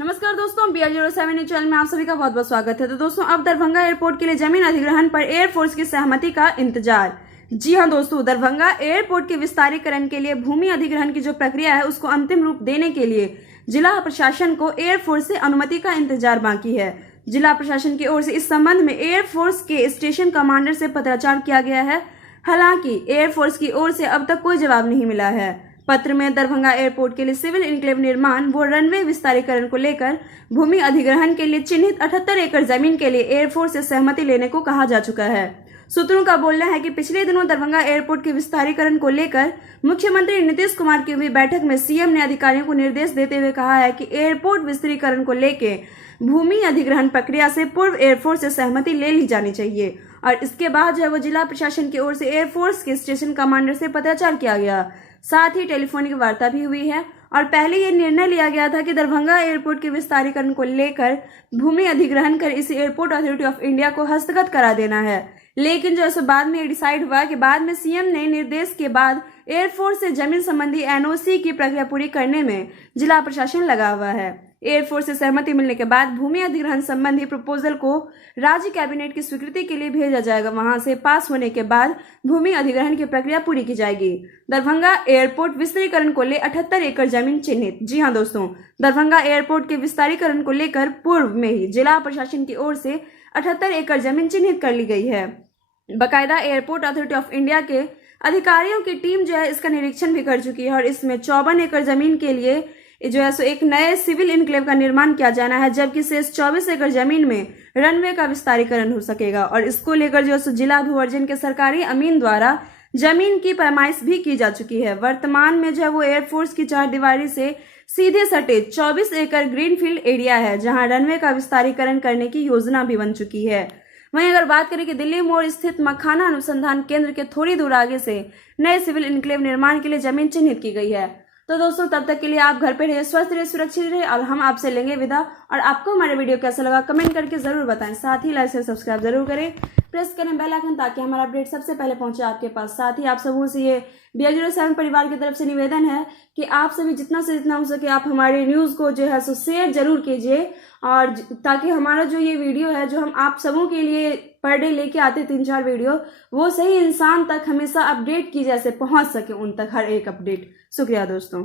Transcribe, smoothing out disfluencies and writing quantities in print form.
नमस्कार दोस्तों, BR07 channel में आप सभी का बहुत बहुत स्वागत है। तो दोस्तों, अब दरभंगा एयरपोर्ट के लिए जमीन अधिग्रहण पर एयरफोर्स की सहमति का इंतजार। जी हां दोस्तों, दरभंगा एयरपोर्ट के विस्तारीकरण के लिए भूमि अधिग्रहण की जो प्रक्रिया है उसको अंतिम रूप देने के लिए जिला प्रशासन को एयरफोर्स से अनुमति का इंतजार बाकी है। जिला प्रशासन की ओर से इस संबंध में एयरफोर्स के स्टेशन कमांडर से पत्राचार किया गया है। हालांकि एयरफोर्स की ओर से अब तक कोई जवाब नहीं मिला है। पत्र में दरभंगा एयरपोर्ट के लिए सिविल इनक्लेव निर्माण व रनवे विस्तारीकरण को लेकर भूमि अधिग्रहण के लिए चिन्हित 78 एकड़ जमीन के लिए एयरफोर्स से सहमति लेने को कहा जा चुका है। सूत्रों का बोलना है कि पिछले दिनों दरभंगा एयरपोर्ट के विस्तारीकरण को लेकर मुख्यमंत्री नीतीश कुमार की हुई बैठक में सीएम ने अधिकारियों को निर्देश देते हुए कहा है कि एयरपोर्ट विस्तारीकरण को लेकर भूमि अधिग्रहण प्रक्रिया से पूर्व एयरफोर्स से सहमति ले ली जानी चाहिए और इसके बाद जो है वो जिला प्रशासन की ओर से एयरफोर्स के स्टेशन कमांडर से पत्राचार किया गया। साथ ही टेलीफोनिक वार्ता भी हुई है और पहले ये निर्णय लिया गया था कि दरभंगा एयरपोर्ट के विस्तारीकरण को लेकर भूमि अधिग्रहण कर इसे एयरपोर्ट अथॉरिटी ऑफ इंडिया को हस्तगत करा देना है। लेकिन जो है बाद में डिसाइड हुआ कि बाद में सीएम ने निर्देश के बाद एयरफोर्स से जमीन संबंधी एनओसी की प्रक्रिया पूरी करने में जिला प्रशासन लगा हुआ है। एयरफोर्स से सहमति मिलने के बाद भूमि अधिग्रहण संबंधी प्रपोजल को राज्य कैबिनेट की स्वीकृति के लिए भेजा जाएगा। वहां से पास होने के बाद भूमि अधिग्रहण की प्रक्रिया पूरी की जाएगी। दरभंगा एयरपोर्ट विस्तारीकरण को ले 78 एकड़ जमीन चिन्हित। जी हां दोस्तों, दरभंगा एयरपोर्ट के विस्तारीकरण को लेकर पूर्व में ही जिला प्रशासन की ओर से 78 एकड़ जमीन चिन्हित कर ली गई है। बाकायदा एयरपोर्ट अथॉरिटी ऑफ इंडिया के अधिकारियों की टीम जो है इसका निरीक्षण भी कर चुकी है और इसमें 54 एकड़ जमीन के लिए जो है एक नए सिविल इनक्लेव का निर्माण किया जाना है, जबकि शेष 24 एकड़ जमीन में रनवे का विस्तारीकरण हो सकेगा। और इसको लेकर जो है जिला भू अर्जन के सरकारी अमीन द्वारा जमीन की पैमाइश भी की जा चुकी है। वर्तमान में जो है वो एयरफोर्स की चारदीवारी से सीधे सटे 24 एकड़ ग्रीनफील्ड एरिया है, जहां रनवे का विस्तारीकरण करने की योजना भी बन चुकी है। वहीं अगर बात करें कि दिल्ली मोड़ स्थित मखाना अनुसंधान केंद्र के थोड़ी दूर आगे से नए सिविल इनक्लेव निर्माण के लिए जमीन चिन्हित की गई है। तो दोस्तों, तब तक के लिए आप घर पे रहिए, स्वस्थ रहिए, सुरक्षित रहिए और हम आपसे लेंगे विदा। और आपको हमारे वीडियो कैसा लगा कमेंट करके जरूर बताएं। साथ ही लाइक से सब्सक्राइब जरूर करें, प्रेस करें बेल आइकन ताकि हमारा अपडेट सबसे पहले पहुंचे आपके पास। साथ ही आप सबों से ये BR07 परिवार की तरफ से निवेदन है कि आप सभी जितना से जितना हो सके आप हमारे न्यूज को जो है शेयर जरूर कीजिए, और ताकि हमारा जो ये वीडियो है जो हम आप सबों के लिए पर डे लेके आते 3-4 वीडियो, वो सही इंसान तक हमेशा अपडेट की जैसे पहुंच सके, उन तक हर एक अपडेट। शुक्रिया दोस्तों।